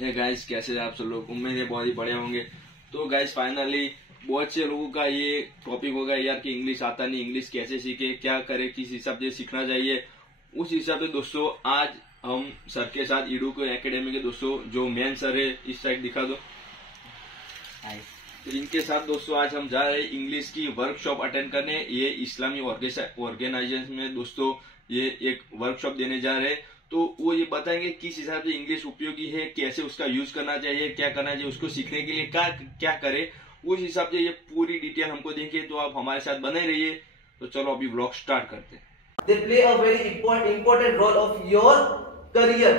Hey guys, कैसे हैं आप सब लोग? उम्मीद है बहुत ही बढ़िया होंगे। तो गाइस फाइनली बहुत से लोगों का ये टॉपिक होगा यार कि इंग्लिश आता नहीं, इंग्लिश कैसे सीखे, क्या करे, किस हिसाब से सीखना चाहिए। उस हिसाब से दोस्तों आज हम सर के साथ ईडू एकेडमी के दोस्तों जो मेन सर है, इस साइड दिखा दो। तो इनके साथ दोस्तों आज हम जा रहे हैं इंग्लिश की वर्कशॉप अटेंड करने। ये इस्लामी ऑर्गेनाइजेशन में दोस्तों ये एक वर्कशॉप देने जा रहे हैं। तो वो ये बताएंगे किस हिसाब से इंग्लिश उपयोगी है, कैसे उसका यूज करना चाहिए, क्या करना चाहिए, उसको सीखने के लिए क्या क्या करे, उस हिसाब से ये पूरी डिटेल हमको देंगे। तो आप हमारे साथ बने रहिए। तो चलो अभी व्लॉग स्टार्ट करते हैं। They play a very important role of your career.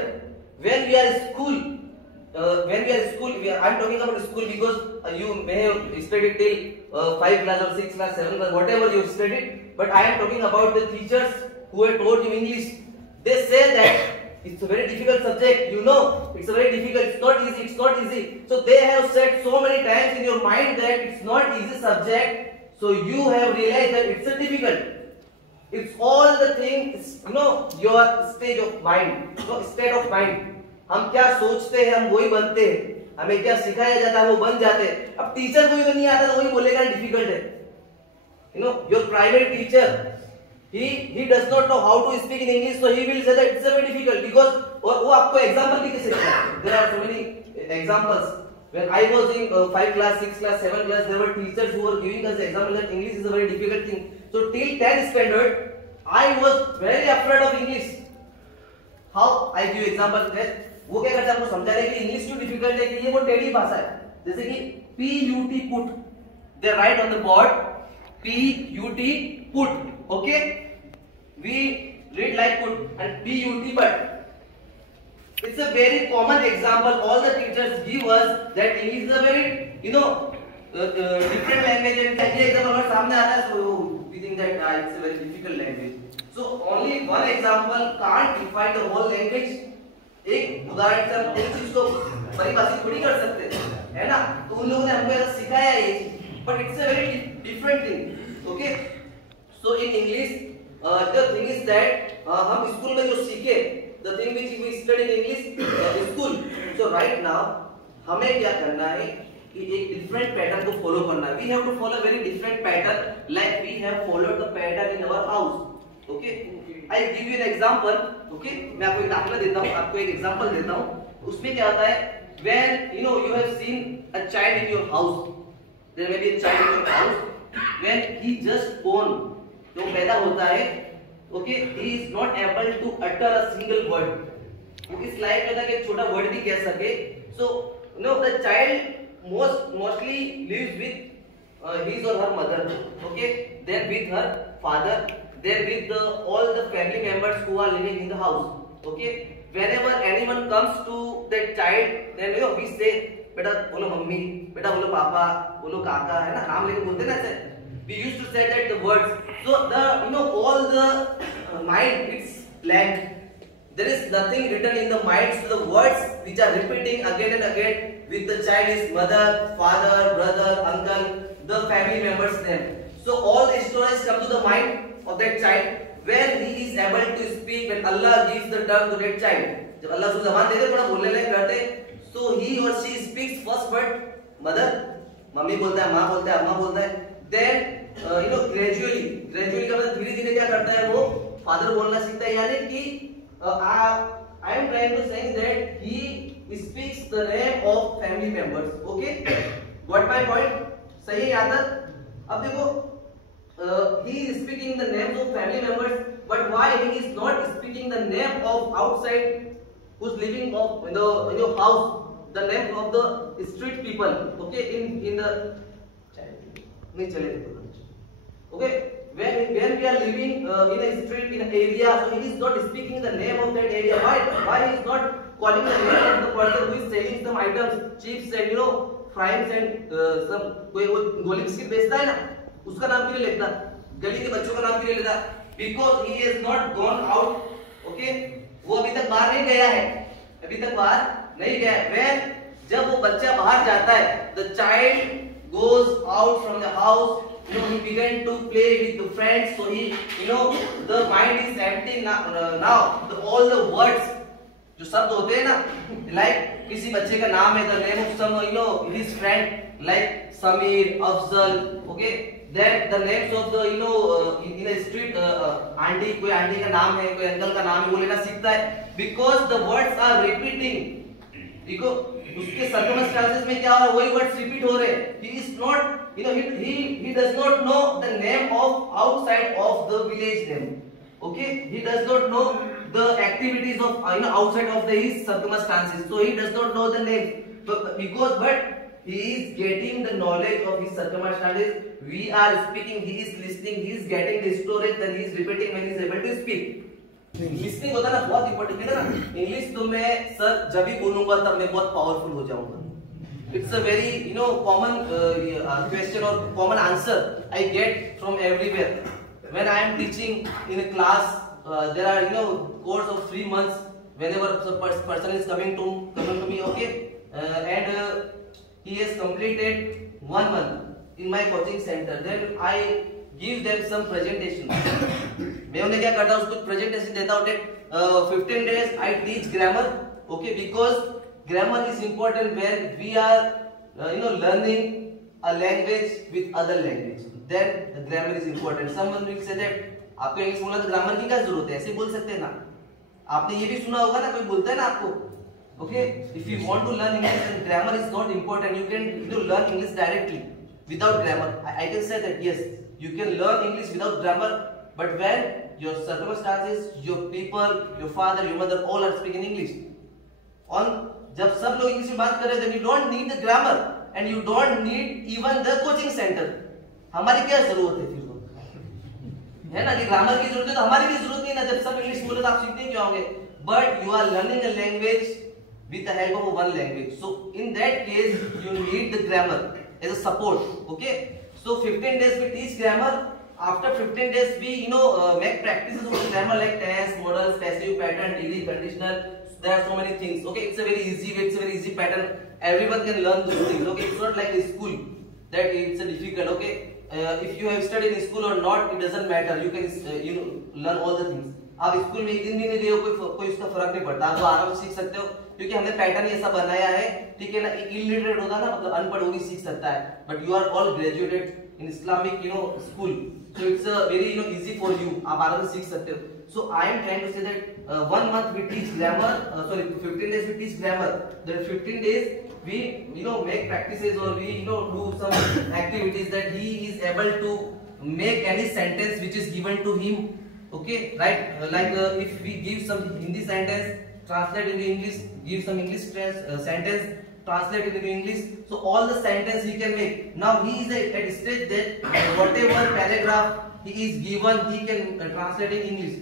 When we are in school, I'm talking about school because you may have studied till 5 class or 6 class, 7 class, whatever you studied. But I am talking about the teachers who have taught you English. They say that it's a very difficult subject. You know, it's a very difficult. It's not easy. It's not easy. So they have said so many times in your mind that it's not easy subject. So you have realized that it's a difficult. It's all the things, you know, your stage of mind, state of mind. हम क्या सोचते हैं हम वही बनते हैं, हमें क्या सिखाया जाता है वो बन जाते हैं। अब टीचर को भी तो नहीं आता तो वही बोलेगा डिफिकल्ट है। You know, your primary teacher, he does not know how to speak in English, so he will say that it's very difficult because वो आपको एग्जांपल भी कैसे देगा? There are so many examples. When I was in 5 class, 6 class, 7 class, there were teachers who were giving us the example that English is a very difficult thing. So till 10th standard, I was very afraid of English. How? I give example that वो क्या करता है आपको समझाने के लिए English क्यों difficult है कि ये वो टेढ़ी भाषा है। जैसे कि PUT put, they write on the board PUT put, okay? We read like put and PUT but. It's a very common example. All the teachers give us that English is a very, you know, different language. And ये example अगर सामने आता है so we think that it's a very difficult language. So only one example can't define the whole language. एक उदाहरण से हम एक चीज को परिभाषित थोड़ी कर सकते हैं, है ना? तो उन लोगों ने हमको ऐसा सिखाया है ये चीज, but it's a very different thing. Okay? So in English, the thing is that हम स्कूल में जो सीखे, the thing which we study in English school. So right now हमें क्या करना है कि एक different pattern को follow करना है. We have to follow very different pattern like we have followed the pattern in our house. Okay? I give you an example. Okay? मैं आपको एक दाखला देता हूँ, आपको एक example देता हूँ. उसमें क्या होता है? When you know you have seen a child in your house, there may be a child in your house. When he just born, जो पैदा होता है, okay, he is not able to utter a single word. वो इस लायक नहीं था कि एक छोटा word भी कह सके. So you know the child mostly lives with his or her mother. Okay, then with her father. Then with all the family members who are living in the house. Okay, whenever anyone comes to that child, then you know we say बेटा बोलो mummy, बेटा बोलो पापा, बोलो काका, है ना? नाम लेके बोलते ना ऐसे. We used to say that the words. So the you know all the mind it's blank. There is nothing written in the mind. So the words which are repeating again and again with the child is mother, father, brother, uncle, the family members name. So all the stories come to the mind of that child when he is able to speak, when Allah gives the tongue to that child. जब अल्लाह उसको ज़बान देते थोड़ा बोलने लगे करते, so he or she speaks first word mother, mummy बोलता है, माँ बोलता है, अम्मा बोलता है. Then you know gradually का मतलब धीरे-धीरे क्या करता है वो father बोलना सीखता है. यानी कि I am trying to say that he speaks the name of family members. Okay, got my point? सही है याद? अब देखो he is speaking the names of family members, but why he is not speaking the name of outside who's living of in your house, the name of the street people? Okay, in the नहीं चले. Okay, when we are living in a street in an area, so he is not speaking the name of that area. Why he is not calling the name of the person who is selling some items, chips and you know fries and some कोई वो गोली biscuit बेचता है ना, उसका नाम क्यों नहीं लेता? गली के बच्चों का नाम क्यों नहीं लेता? Because he has not gone out. Okay, वो अभी तक बाहर नहीं गया है, अभी तक बाहर नहीं गया है. When जब वो बच्चा बाहर जाता है, the child goes out from the house. You know, he began to play with the friends. So he, you know, the mind is empty now. All the words जो शब्द होते हैं ना, लाइक किसी बच्चे का नाम है, the name of some you know his friend like Sameer, Afzal, okay, then the names of the you know in a street, aunty, कोई आंटी का नाम है, कोई अंकल का नाम है, वो लेना सीखता है because the words are repeating. देखो उसके सर्कमस्टेंसेस में क्या हो रहा है, वही वर्ड्स रिपीट हो रहे हैं। He is not you know he does not know the name of outside of the village name, okay, he does not know the activities of you know outside of the his circumstances, so he does not know the name, but he is getting the knowledge of his circumstances. We are speaking, he is listening, he is getting the storage, then he is repeating when he is able to speak. Listening होता है ना, बहुत important है ना। English तो मैं sir जब भी बोलूंगा तब मैं बहुत पावरफुल हो जाऊंगा। It's a very you know common question or common answer I get from everywhere when I am teaching in a class. There are you know course of 3 months. Whenever a person is coming to me, okay, and he has completed 1 month in my coaching center, then I give them some presentation. मैं उन्हें क्या करता हूँ, उसको presentation देता हूँ। 15 days I teach grammar, okay, because grammar is important when we are you know learning a language with other language, then the grammar is important. Someone will say that आपको English बोलना तो grammar की क्या जरूरत है, ऐसे बोल सकते हैं ना। आपने ये भी सुना होगा ना, कोई बोलता है ना आपको, okay, if you want to learn English then grammar is not important, you can you know learn English directly without grammar. I can say that yes, you can learn English without grammar, but when your circumstances, your people, your father, your mother all are speaking English, on जब सब लोग English में बात कर रहे हैं, then you don't need the grammar and you don't need even the coaching center. हमारी क्या जरूरत है फिर तो, है ना, कि ग्रामर की जरूरत है तो हमारी भी जरूरत नहीं ना। जब सब इंग्लिश बोले तो आप सीखते क्यों होंगे? But you are learning a language with the help of one language, so in that case you need the grammar as a support, okay. So 15 days we teach grammar. After 15 days we you know make practices of grammar like tense, modal, passive, pattern, degree, conditional. There are so many things, okay. It's a very easy way, it's a very easy pattern, everyone can learn these things, okay. It's not like a school that it's a difficult, okay. If you have studied in school or not, it doesn't matter, you can you know learn all the things. आप school में एक दिन भी नहीं गए हो, कोई इसका फर्क नहीं पड़ता, आप आराम से सीख सकते हो, क्योंकि हमने पैटर्न ऐसा बनाया है, ठीक है ना। इलिटरेट होता है ना, मतलब अनपढ़ वो भी सीख सकता है, but you are all graduated in Islamic you know school, so it's a very you know easy for you, आप आराम से सीख सकते हो। So I am trying to say that 1 month we teach grammar, 15 days we teach grammar, then 15 days we you know make practices or we you know do some activities that he is able to make any sentence which is given to him, okay, right. Like if we give some Hindi sentence, translate into English, give some English sentence, translate it into English, so all the sentence he can make. Now he is at a stage that whatever paragraph he is given he can translate in English,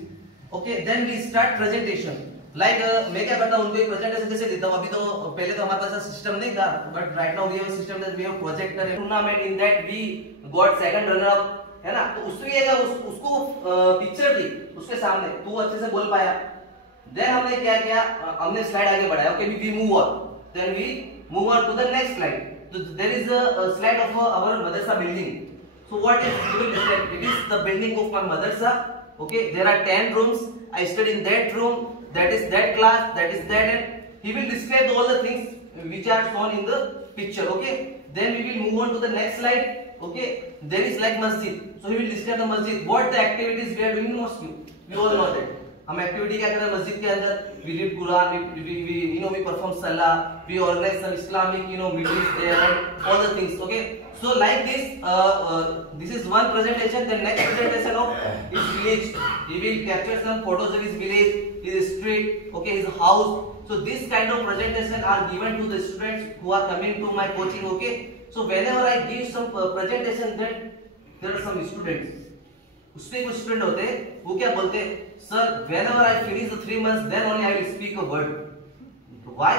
okay. Then we start presentation. Like मैं क्या करता हूँ, उनको एक presentation कैसे देता हूँ। अभी तो पहले तो हमारे पास सिस्टम नहीं था, but right now we have a system that we have projector tournament, in that we got second runner up, है ना। तो उसमें उसको पिक्चर दी उसके सामने, तो वो अच्छे से बोल पाया। देन हमने क्या किया, हमने स्लाइड आगे बढ़ाया, okay, we move on, then we move on to the next slide. तो there is a slide of our madrasa building. So what is it is the building of my madrasa, okay. There are 10 rooms, I study in that room, that is that class, that is that, and he will describe all the things which are shown in the picture, okay. Then we will move on to the next slide, okay. There is like masjid, so he will describe the masjid, what the activities we are doing in mosque, we all know that। हम activity क्या कर रहे हैं मस्जिद के अंदर, we read Quran, we you know we perform salah, we organize some Islamic you know meetings there and all the things, okay. So like this, this is one presentation. The next presentation of his village, he will capture some photos of his village, his street, okay, his house. So this kind of presentation are given to the students who are coming to my coaching, okay. So whenever I give some presentation, then there are some students, उसमें कुछ student होते हैं, वो क्या बोलते हैं, sir whenever I finish the 3 months then only I will speak a word. Why?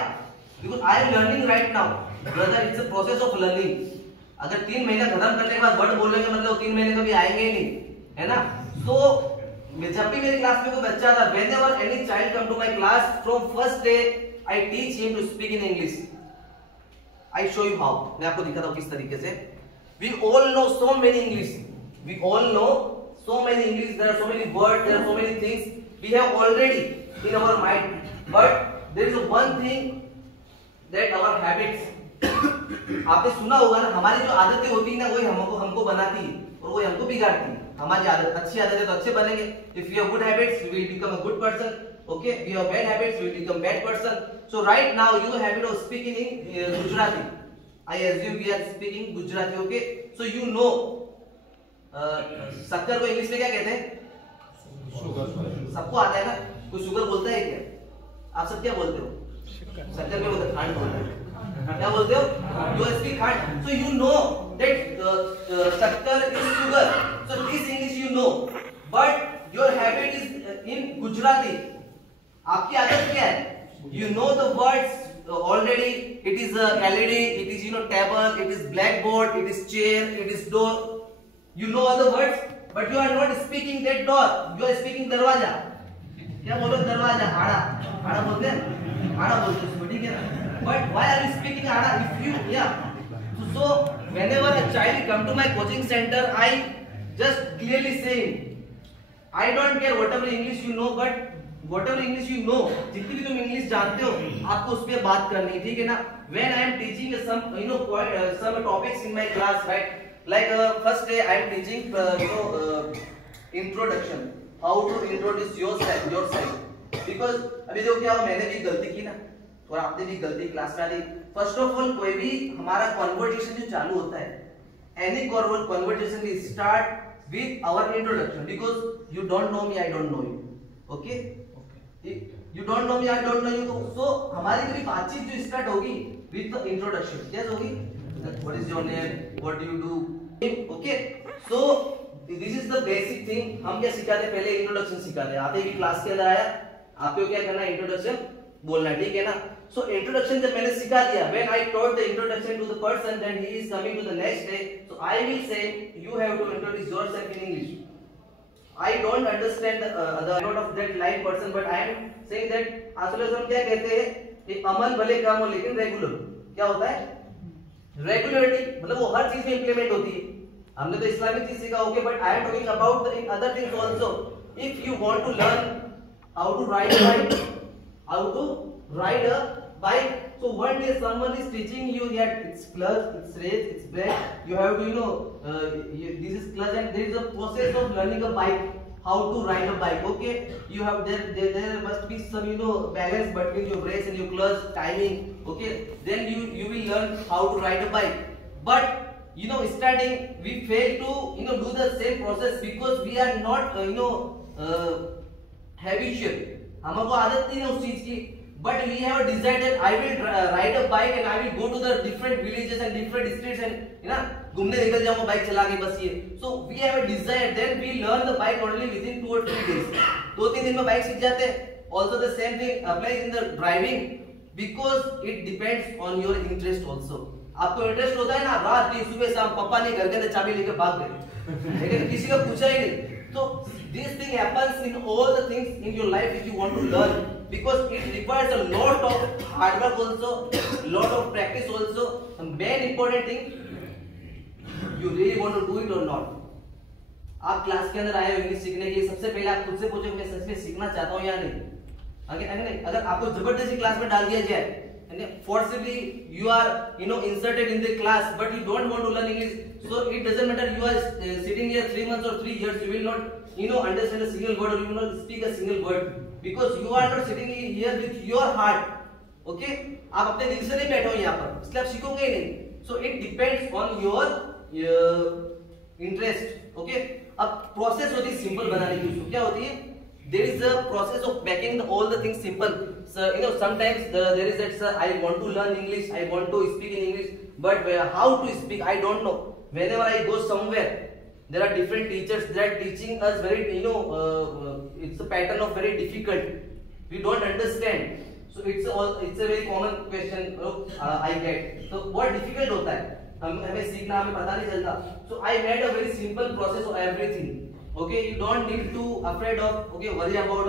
Because I am learning right now, brother. It's a process of learning. अगर 3 महीना खत्म करने के बाद वर्ड बोलेंगे मतलब 3 महीने कभी आएंगे ही नहीं, है ना। तो जब भी मेरी क्लास में कोई बच्चा था, whenever any child come to my class, from first day I teach him to speak in English. I show you how. मैं आपको दिखाता हूँ किस तरीके से। We all know so many English. We all know so many English. There are so many words. There are so many things we have already in our mind. But there is one thing that our habits, आपने सुना होगा ना, हमारी जो आदतें होती है ना वही हमको बनाती है और वही हमको बिगाड़ती है। हमारी आदत अच्छी आदत है तो अच्छे बनेंगे। If you have good habits, you will become a good person. Okay, if you have bad habits, you will become bad person. So right now you have habit of speaking in Gujarati. I assume we are speaking Gujarati. Okay, so you know शक्कर को English में क्या कहते हैं? सबको आता है ना? कोई शुगर बोलता है क्या? आप सब क्या बोलते हो? शक्कर में बोलते खांड बोलते हैं। क्या बोलते हो? You speak खांड. So you know that शक्कर is sugar. So this English you know, but your habit is in Gujarati. आपकी आदत क्या है? You know the words already. It is LED. It is table. It is blackboard. It is chair. It is door. You know all the words, but you are not speaking that door. You are speaking दरवाजा. क्या बोलो दरवाजा? आड़ा. आड़ा बोलते हैं? आड़ा बोलते हैं उसको, ठीक है ना? But why are you speaking आड़ा? If you so whenever a child come to my coaching center, I just clearly saying, I don't care whatever English you know, but whatever English you know, जितनी भी तुम English जानते हो, आपको उस पे बात करनी है, ठीक है ना? When I am teaching some topics in my class, right? Like first day I am teaching introduction, how to introduce yourself. Because अभी देखो क्या मैंने भी गलती की ना और आपने भी गलती क्लास में आती। फर्स्ट ऑफ ऑल कोई भी हमारा कन्वर्सेशन जो चालू होता है, any conversation will start with our introduction, because you don't know me, I don't know you. Okay? You don't know me, I don't know you. So हमारी पूरी बातचीत जो स्टार्ट होगी with the introduction. कैसे होगी? What is your name? What do you do? Okay? So this is the basic thing. हम क्या सिखाते हैं? पहले इंट्रोडक्शन सिखाते हैं। आते ही क्लास के अंदर आया, आपको क्या करना है? इंट्रोडक्शन बोलना, ठीक है ना? So introduction जब मैंने सिखा दिया, when I taught the introduction to the person, then he is coming to the next day, so I will say you have to introduce yourself in English. I don't understand the lot of that line person, but I am saying that आजकल हम क्या कहते हैं कि अमल भले काम हो लेकिन रेगुलर। क्या होता है? रेगुलरिटी, मतलब वो हर चीज में इंप्लीमेंट होती है। हमने तो इस्लामिक चीज सीखा, okay, but I am talking about the other things also. If you want to learn how to ride a bike, how to ride a bike, so one day someone is teaching you that it's clutch, it's race, it's brake, you have to this is clutch, and there is a process of learning a bike, how to ride a bike. Okay, you have there must be some balance between your brakes and your clutch, timing. Okay, then you will learn how to ride a bike. But starting we fail to do the same process because we are not habitual. हमको आदत नहीं है उस चीज की, but we have decided I will ride a bike and I will go to the different villages and different states and घूमने निकल जाऊंगा बाइक चला के, बस ये. So we have a desire, then we learn the bike only within 2 or 3 days. 2-3 दिन में bike सीख जाते हैं. Also the same thing applies in the driving because it depends on your interest also. आपको इंटरेस्ट होता है ना, रात दिन सुबह शाम पापा ने घर के अंदर चाबी लेके भाग गए, लेकिन किसी का पूछा ही नहीं. So this thing happens in all the things in your life if you want to learn, because it requires a lot of hard work also, lot of practice also. And main important thing, you really want to do it or not. आप class के अंदर आए हो English सीखने के लिए, सबसे पहले आप खुद से पूछो मैं सच में सीखना चाहता हूँ या नहीं. अगर आपको जबरदस्ती क्लास में डाल दिया जाए, forcibly you are inserted in the class, but you don't want to learn English, so it doesn't matter you are sitting here 3 months or 3 years, you will not understand a single word, or you will not speak a single word, because you are not sitting here with your heart. Okay, आप अपने दिल से नहीं बैठे हो यहाँ पर, इसलिए आप सीखोगे ही नहीं. So it depends on your interest. Okay, अब प्रोसेस होती है सिंपल बनाने की. उसको क्या होती है? There is a process of making all the things simple. So sometimes there is that, sir, I want to learn English, I want to speak in English, but how to speak I don't know. Whenever I go somewhere, there are different teachers, they are teaching us very it's a pattern of very difficult, we don't understand. So it's a very common question I get. So what difficult होता है, हमें सीखना हमें पता नहीं चलता. So I made a very simple process of everything. Okay, you don't need to afraid of worry about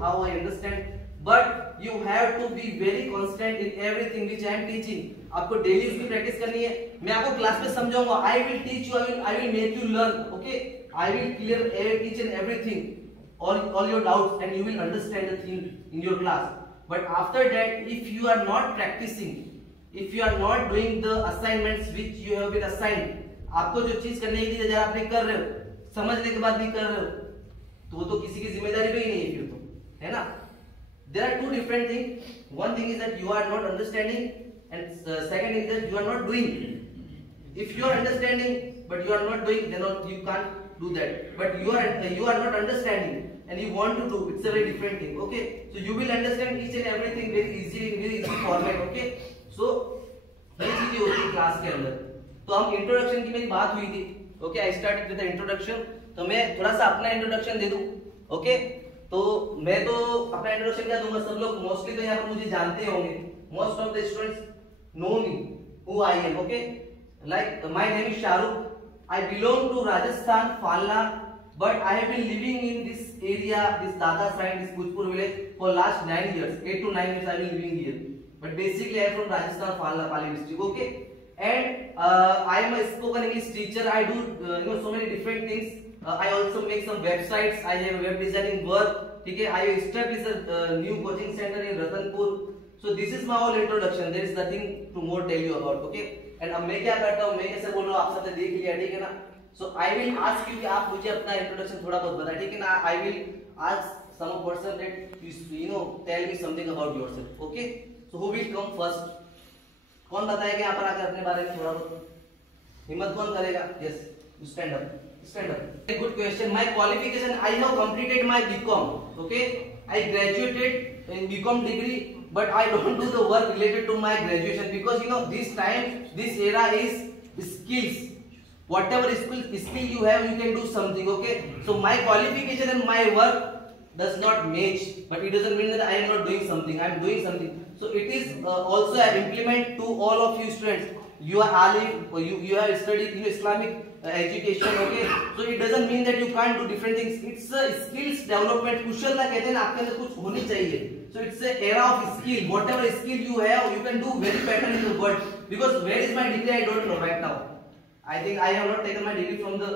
how I understand, but you have to be very constant in everything which I am teaching. आपको daily उसकी practice करनी है. मैं आपको class में समझाऊंगा, I will teach you, I will make you learn. Okay, I will clear each and everything, all your doubts, and you will understand the thing in your class. But after that, if you are not practicing, if you are not doing the assignments which you have been assigned, आपको जो चीज करने की अगर आप नहीं कर रहे हो, समझने के बाद नहीं कर रहे हो, तो वो तो किसी की जिम्मेदारी पे ही नहीं है फिर तो, है ना? There are two different things. One thing is that you are not understanding, and second is that you are not doing. If you are understanding but you are not doing, then you can't do that. But you are not understanding and you want to do, it's a very different thing. Okay, so you will understand each and everything very easily in very easy format. Okay, so ये चीजें होती है class के अंदर. तो हम introduction की मेरी बात हुई थी. Okay, I started with the introduction. तो मैं थोड़ा सा अपना इंट्रोडक्शन दे दूं. ओके, तो मैं तो अपना इंट्रोडक्शन क्या दूंगा, सब लोग मोस्टली तो यहाँ पर मुझे जानते होंगे. Most of the students know me, who I am. Okay, like my name is Shahrukh. I belong to Rajasthan, Falna, but I have been living in this area, this Dada side, this Bhujpur village for last 9 years. 8 to 9 years I have been living here. But basically I am from Rajasthan, Falna, Pali district. Okay, and I am a spoken English teacher. I do so many different things. I also make some websites. I have web designing work. Okay, I established a new coaching center in Ratanpur. So this is my whole introduction. There is nothing to more tell you about. Okay. And अब मैं क्या करता हूँ, मैं कैसे बोल रहा हूँ, आप सबने देख लिया, ठीक है ना? सो आई विल आस्क यू कि आप मुझे अपना इंट्रोडक्शन थोड़ा बहुत बताएं, ठीक है ना? I will ask some person that you tell me something about yourself. Okay, so who will come first? कौन बताएगा यहाँ पर आकर अपने बारे में थोड़ा बहुत? हिम्मत कौन करेगा? Yes, stand up, stand up. Good question. My qualification, I have completed my BCom. Okay, I graduated in BCom degree, but I don't do the work related to my graduation, because this time, this era is skills. Whatever skill you have, you can do something. Okay, so my qualification and my work does not match, but it doesn't mean that I am not doing something. I am doing something. So it is also an implement to all of you students. You are alim, or you have studied Islamic education. Okay, so it doesn't mean that you can't do different things. It's a skills development. कुशलता कहते हैं ना, आपके अंदर कुछ होनी चाहिए. So it's a era of skill. Whatever skill you have, you can do very better in the world. Because where is my degree? I don't know right now. I think I have not taken my degree from the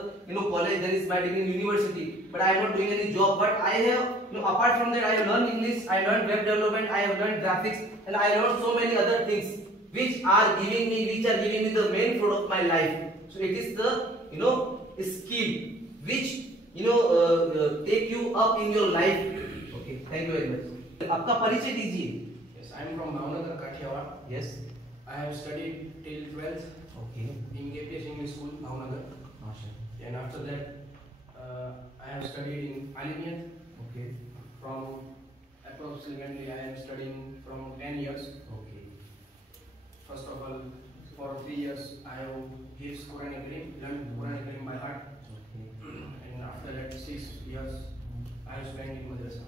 college. There is my degree in university, but I am not doing any job. But I have apart from that, I have learned English. I learned web development. I have learned graphics, and I learned so many other things which are giving me the main fruit of my life. So it is the skill which take you up in your life. Okay, thank you very much. आपका परिचय दीजिए. Yes, I am from Bhavnagar, Kathiawar. Yes. I have studied till 12th. Okay. In KPS English School, Bhavnagar. Mashallah. And after that, I have studied in Alimiat. Okay. From approximately, I am studying from 10 years. Okay. First of all, for 3 years, I have given Quran Kareem, learned Quran Kareem by heart. Okay. And after that, 6 years, I have spent in madrasa.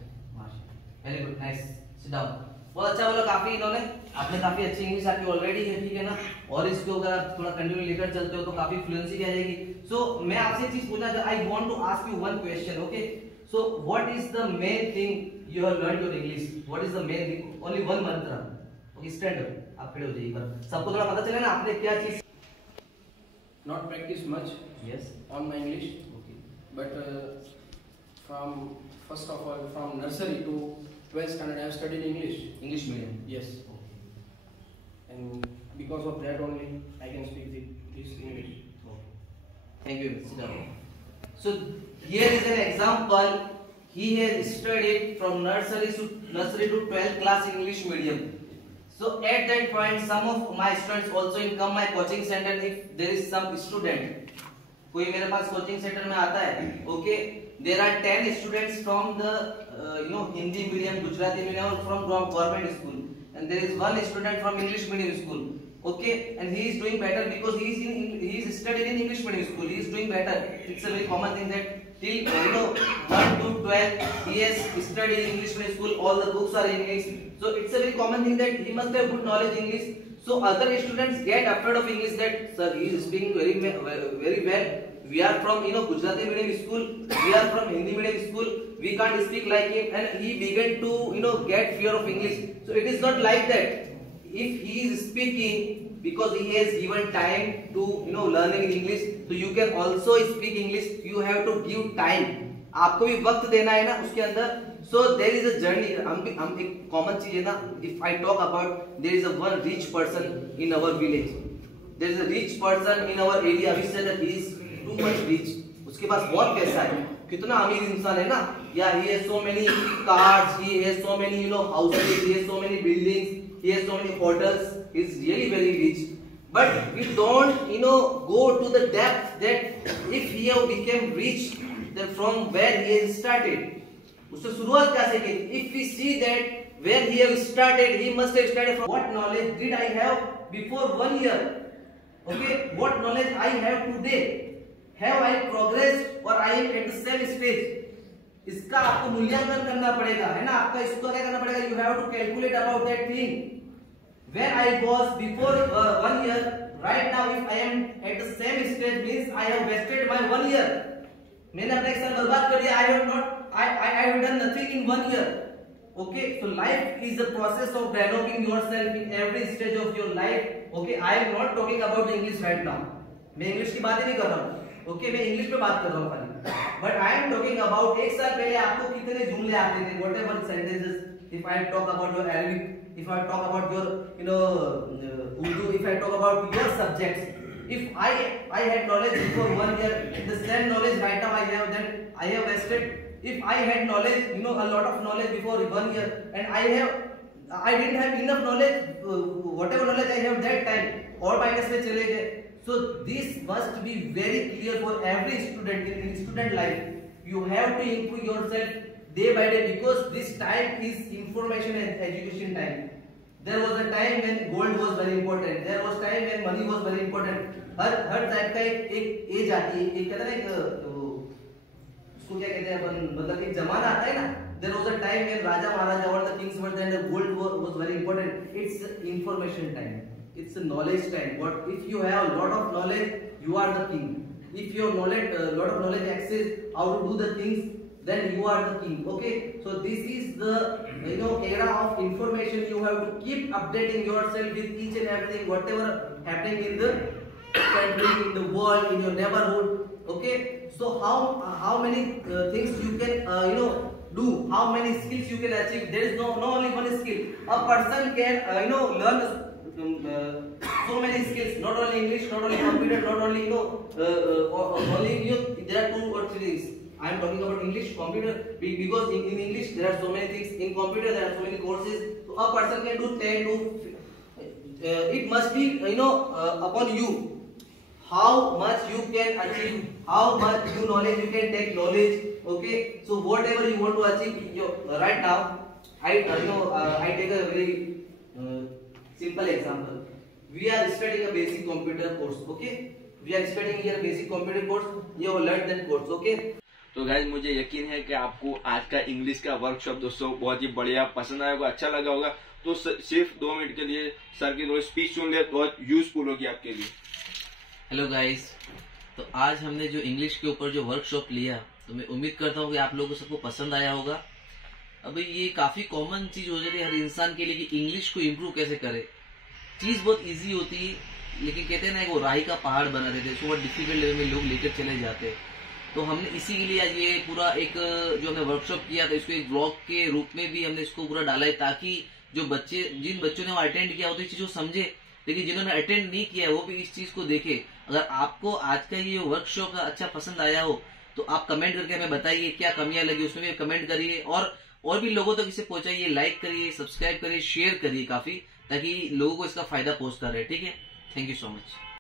Very good, nice. Sit down. बहुत अच्छा बोला. काफी इन्होंने आपने काफी अच्छी English आपकी already है, ठीक है ना? और इसको अगर आप थोड़ा कंटिन्यू लेकर चलते हो तो काफी फ्लुएंसी भी आ जाएगी. सो मैं आपसे एक चीज पूछना चाहता हूं. I want to ask you one question. Okay, so what is the main thing you have learned your English? What is the main thing? Only one mantra. Okay, stand up. आप खड़े हो जाइए. पर सबको थोड़ा पता चले ना आपने क्या चीज. Not practice much. Yes. On my English. Okay. But from first of all, from nursery to 12th standard, I have studied English. English medium. Yes. Okay. And because of that only, I can speak this English. Okay. Thank you. Sit down. So here is an example. He has studied from nursery to 12th class English medium. So at that point, some of my students also come my coaching center. If there is some student, कोई मेरे पास coaching centre में आता है. Okay, there are 10 students from the Hindi medium, Gujarati medium, और from government school, and there is one student from English medium school. Okay, and he is doing better because he is studied in English medium school. He is doing better. It's a very common thing that till 1 to 12 he has studied in English medium school. All the books are in English. So it's a very common thing that he must have good knowledge English. So other students get afraid of English that sir he is speaking very well. We are from Gujarati medium school. We are from Hindi medium school. We can't speak like him, and he began to get fear of English. So it is not like that. If he is speaking because he has given time to learning English, so you can also speak English. You have to give time. आपको भी वक्त देना है ना उसके अंदर. So there is a journey. हम एक common चीज है ना. If I talk about there is a one rich person in our village. There is a rich person in our area. We say that he is too much rich. उसके पास बहुत पैसा है. कितना अमीर इंसान है ना. Yeah, he has so many cars. He has so many houses. He has so many buildings. He has so many hotels. He is really very rich. But we don't go to the depth that if he have become rich, then from where he has started. उससे शुरुआत कैसे की? If we see that where he have started, he must have started from what knowledge did I have before 1 year? Okay, what knowledge I have today? Have I progressed or I am at the same stage? इसका आपको मूल्यांकन करना पड़ेगा, है ना. आपका इसको क्या करना पड़ेगा? You have to calculate about that thing. Where I was before 1 year, right now if I am at the same stage means I have wasted my 1 year. मैंने अपना एक साल बर्बाद कर दिया. I have done nothing in 1 year. Okay, so life is a process of developing yourself in every stage of your life. Okay, I am not talking about English right now. मैं English की बात ही नहीं कर रहा हूँ. Okay, मैं English पे बात कर रहा हूँ खाली. But I am talking about एक साल पहले आपको कितने जुमले आते थे, what ever sentences. If I talk about your Arabic, if I talk about your Urdu, if I talk about your subjects, if I had knowledge before 1 year, the same knowledge right now I have, then I have wasted. If I had knowledge, a lot of knowledge before 1 year, and I didn't have enough knowledge, whatever knowledge I have that time, और minus में चले गए. So this must be very clear for every student in student life. You have to improve yourself day by day, because this time is information and education time. There was a time when gold was very important. There was time when money was very important. Her type का एक as आती है, एक कहते हैं ना, उसको क्या कहते हैं अपन, मतलब एक जमाना आता है ना. There was a time when राजा महाराजा और the kings were there, and the gold was very important. It's information time. It's a knowledge time. What if you have a lot of knowledge, you are the king. If you have knowledge, lot of knowledge, access how to do the things, then you are the king. Okay, so this is the era of information. You have to keep updating yourself with each and everything, whatever happening in the country, in the world, in your neighborhood. Okay, so how many things you can do, how many skills you can achieve. There is no only one skill. A person can learn so many skills, not only English, not only computer, not only only there are 2 or 3 things. I am talking about English, computer, because in English there are so many things, in computer there are so many courses. So a person can do 10 to it must be upon you how much you can achieve, how much knowledge you can take knowledge. Okay, so whatever you want to achieve right now, I take a very simple example. We are studying a basic computer course. Okay, we are studying here basic computer course. You have learned that course. Okay. तो guys मुझे यकीन है कि आपको आज का English का workshop दोस्तों बहुत ही बढ़िया पसंद आया होगा, अच्छा लगा होगा. तो सिर्फ 2 मिनट के लिए सर की थोड़ी स्पीच सुन ले, बहुत यूजफुल होगी आपके लिए. हेलो गाइज, तो आज हमने जो इंग्लिश के ऊपर जो वर्कशॉप लिया, तो मैं उम्मीद करता हूँ कि आप लोगों को सबको पसंद आया होगा. अभी ये काफी कॉमन चीज हो जाती है हर इंसान के लिए कि इंग्लिश को इम्प्रूव कैसे करे. चीज बहुत इजी होती है, लेकिन कहते हैं ना वो राही का पहाड़ बना देते हैं, उसको बहुत डिफिकल्ट लेवल में लोग लेकर चले जाते हैं. तो हमने इसी के लिए आज ये पूरा एक जो हमने वर्कशॉप किया था, इसको एक ब्लॉग के रूप में भी हमने इसको पूरा डाला है, ताकि जो बच्चे, जिन बच्चों ने वो अटेंड किया हो तो इस चीज को समझे, लेकिन जिन्होंने अटेंड नहीं किया है वो भी इस चीज को देखे. अगर आपको आज का ये वर्कशॉप अच्छा पसंद आया हो तो आप कमेंट करके हमें बताइए क्या कमियां लगी, उसमें भी कमेंट करिए और भी लोगों तक इसे पहुंचाइए. लाइक करिए, सब्सक्राइब करिए, शेयर करिए काफी, ताकि लोगों को इसका फायदा पहुंचता रहे. ठीक है, थैंक यू सो मच.